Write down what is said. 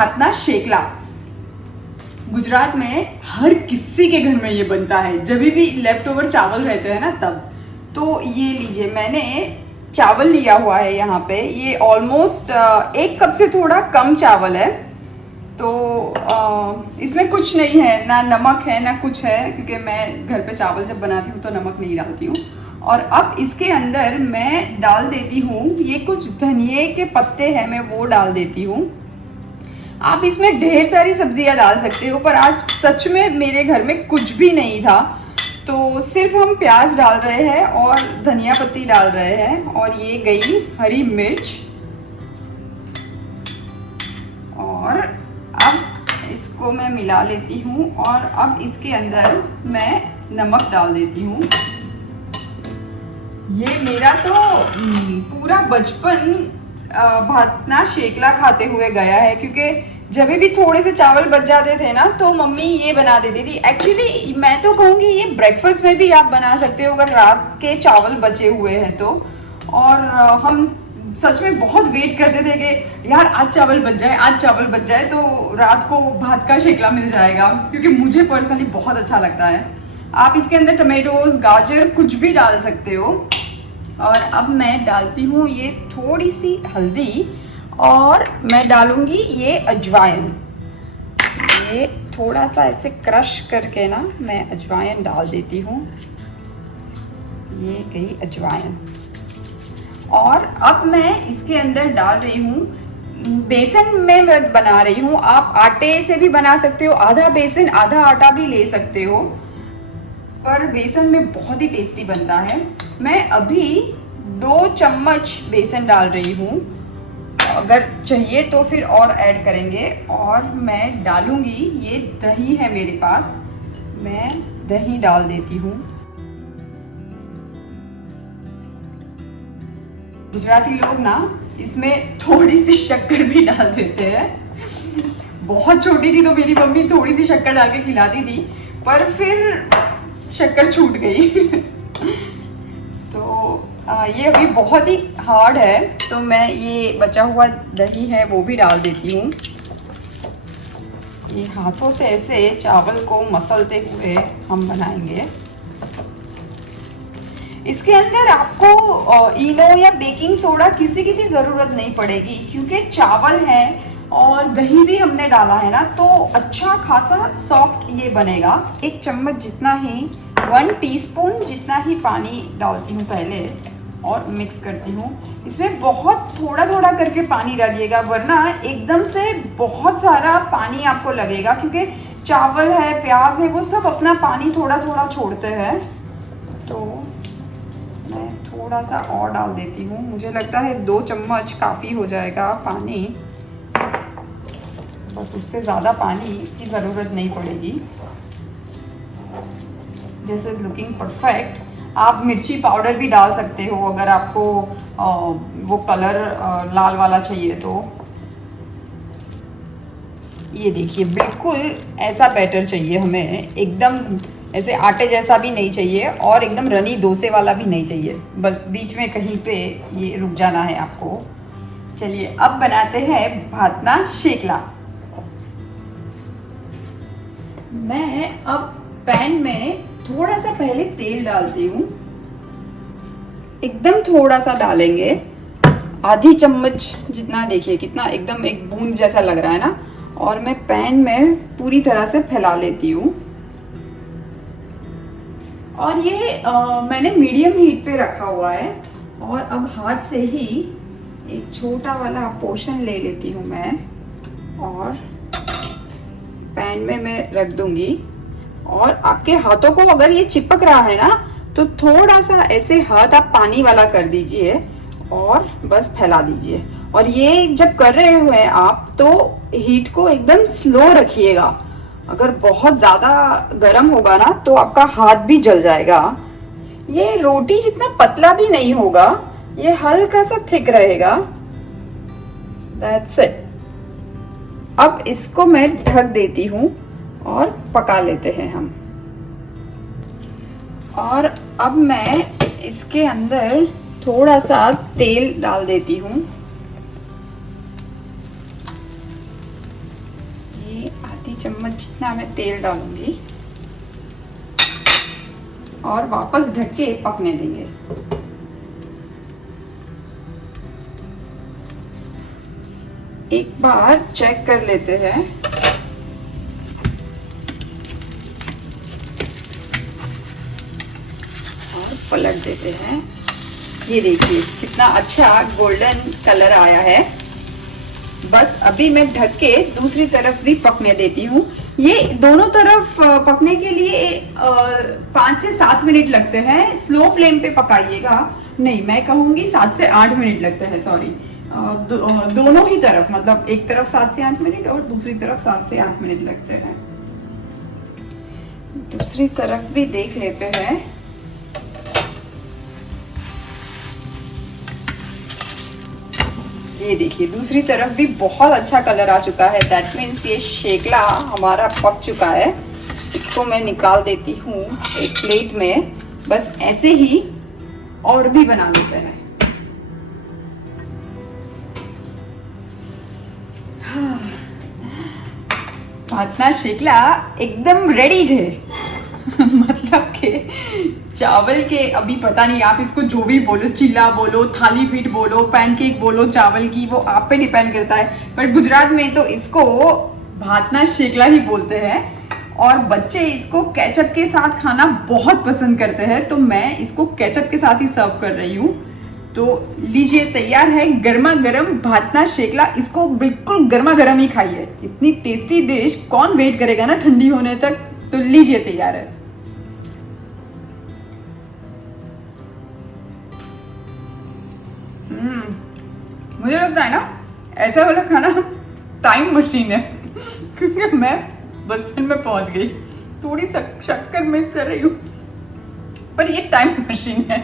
भातना शेकला। गुजरात में हर किसी के घर में ये बनता है, जब भी लेफ्ट ओवर चावल रहते हैं ना तब। तो ये लीजिए, मैंने चावल लिया हुआ है यहाँ पे, ये ऑलमोस्ट 1 कप से थोड़ा कम चावल है। तो इसमें कुछ नहीं है, ना नमक है ना कुछ है, क्योंकि मैं घर पे चावल जब बनाती हूँ तो नमक नहीं डालती हूँ। और अब इसके अंदर मैं डाल देती हूँ, ये कुछ धनिए के पत्ते हैं, मैं वो डाल देती हूँ। आप इसमें ढेर सारी सब्जियां डाल सकते हो, पर आज सच में मेरे घर में कुछ भी नहीं था, तो सिर्फ हम प्याज डाल रहे हैं और धनिया पत्ती डाल रहे हैं, और ये गई हरी मिर्च। और अब इसको मैं मिला लेती हूँ, और अब इसके अंदर मैं नमक डाल देती हूँ। ये मेरा तो पूरा बचपन भातना शेकला खाते हुए गया है, क्योंकि जब भी थोड़े से चावल बच जाते थे ना तो मम्मी ये बना देती थी। एक्चुअली मैं तो कहूँगी ये ब्रेकफास्ट में भी आप बना सकते हो अगर रात के चावल बचे हुए हैं तो। और हम सच में बहुत वेट करते थे कि यार आज चावल बच जाए, आज चावल बच जाए, तो रात को भात का शेकला मिल जाएगा, क्योंकि मुझे पर्सनली बहुत अच्छा लगता है। आप इसके अंदर टमेटोज, गाजर कुछ भी डाल सकते हो। और अब मैं डालती हूँ ये थोड़ी सी हल्दी, और मैं डालूंगी ये अजवाइन। ये थोड़ा सा ऐसे क्रश करके ना मैं अजवाइन डाल देती हूँ। ये गई अजवाइन। और अब मैं इसके अंदर डाल रही हूँ, बेसन में मैं बना रही हूँ, आप आटे से भी बना सकते हो, आधा बेसन आधा आटा भी ले सकते हो, पर बेसन में बहुत ही टेस्टी बनता है। मैं अभी 2 चम्मच बेसन डाल रही हूँ, अगर चाहिए तो फिर और ऐड करेंगे। और मैं डालूंगी, ये दही है मेरे पास, मैं दही डाल देती हूँ। गुजराती लोग ना इसमें थोड़ी सी शक्कर भी डाल देते हैं। बहुत छोटी थी तो मेरी मम्मी थोड़ी सी शक्कर डाल के खिलाती थी, पर फिर शक्कर छूट गई। तो ये अभी बहुत ही हार्ड है, तो मैं ये बचा हुआ दही है वो भी डाल देती हूँ। ये हाथों से ऐसे चावल को मसलते हुए हम बनाएंगे। इसके अंदर आपको इनो या बेकिंग सोडा किसी की भी ज़रूरत नहीं पड़ेगी, क्योंकि चावल है और दही भी हमने डाला है ना, तो अच्छा खासा सॉफ्ट ये बनेगा। 1 चम्मच जितना ही, 1 टीस्पून जितना ही पानी डालती हूँ पहले, और मिक्स करती हूँ। इसमें बहुत थोड़ा थोड़ा करके पानी डालिएगा, वरना एकदम से बहुत सारा पानी आपको लगेगा, क्योंकि चावल है, प्याज है, वो सब अपना पानी थोड़ा थोड़ा छोड़ते हैं। तो मैं थोड़ा सा और डाल देती हूँ, मुझे लगता है 2 चम्मच काफ़ी हो जाएगा पानी, बस उससे ज़्यादा पानी की ज़रूरत नहीं पड़ेगी। This is looking perfect. आप मिर्ची पाउडर भी डाल सकते हो अगर आपको वो कलर लाल वाला चाहिए तो। ये देखिए, बिल्कुल ऐसा बैटर चाहिए हमें, एकदम ऐसे आटे जैसा भी नहीं चाहिए और एकदम रनी डोसे वाला भी नहीं चाहिए, बस बीच में कहीं पे ये रुक जाना है आपको। चलिए अब बनाते हैं भातना शेकला। मैं अब पैन में थोड़ा सा पहले तेल डालती हूँ, एकदम थोड़ा सा डालेंगे, आधी चम्मच जितना, देखिए कितना एकदम एक बूंद जैसा लग रहा है ना। और मैं पैन में पूरी तरह से फैला लेती हूँ, और ये मैंने मीडियम हीट पे रखा हुआ है। और अब हाथ से ही एक छोटा वाला पोर्शन ले लेती हूँ मैं, और पैन में मैं रख दूंगी। और आपके हाथों को अगर ये चिपक रहा है ना, तो थोड़ा सा ऐसे हाथ आप पानी वाला कर दीजिए और बस फैला दीजिए। और ये जब कर रहे हो आप, तो हीट को एकदम स्लो रखिएगा, अगर बहुत ज्यादा गर्म होगा ना तो आपका हाथ भी जल जाएगा। ये रोटी जितना पतला भी नहीं होगा, ये हल्का सा थिक रहेगा। That's it. अब इसको मैं ढक देती हूँ और पका लेते हैं हम। और अब मैं इसके अंदर थोड़ा सा तेल डाल देती हूँ। चम्मच जितना मैं तेल डालूंगी और वापस ढक के पकने देंगे। एक बार चेक कर लेते हैं। और पलट देते हैं। ये देखिए कितना अच्छा गोल्डन कलर आया है। बस अभी मैं ढक के दूसरी तरफ भी पकने देती हूँ। ये दोनों तरफ पकने के लिए 5 से 7 मिनट लगते हैं। स्लो फ्लेम पे पकाइएगा। नहीं, मैं कहूंगी 7 से 8 मिनट लगते हैं, सॉरी। दोनों ही तरफ, मतलब एक तरफ 7 से 8 मिनट और दूसरी तरफ 7 से 8 मिनट लगते हैं। दूसरी तरफ भी देख लेते हैं। ये देखिए दूसरी तरफ भी बहुत अच्छा कलर आ चुका है। दैट मीन्स ये शेकला हमारा पक चुका है। इसको मैं निकाल देती हूँ एक प्लेट में। बस ऐसे ही और भी बना लेते हैं। भातना शेकला एकदम रेडी है। मतलब के चावल के, अभी पता नहीं आप इसको जो भी बोलो, चिल्ला बोलो, थाली पीठ बोलो, पैनकेक बोलो, चावल की, वो आप पे डिपेंड करता है। पर गुजरात में तो इसको भातना शेकला ही बोलते हैं। और बच्चे इसको केचप के साथ खाना बहुत पसंद करते हैं, तो मैं इसको केचप के साथ ही सर्व कर रही हूँ। तो लीजिए, तैयार है गर्मा गर्म भातना शेकला। इसको बिल्कुल गर्मा गर्म ही खाइए। इतनी टेस्टी डिश कौन वेट करेगा ना ठंडी होने तक। तो लीजिए, तैयार है। मुझे लगता है ना ऐसा वाला खाना टाइम मशीन है। क्योंकि मैं बचपन में पहुंच गई। थोड़ी शक्कर मिस कर रही हूँ, पर ये टाइम मशीन है।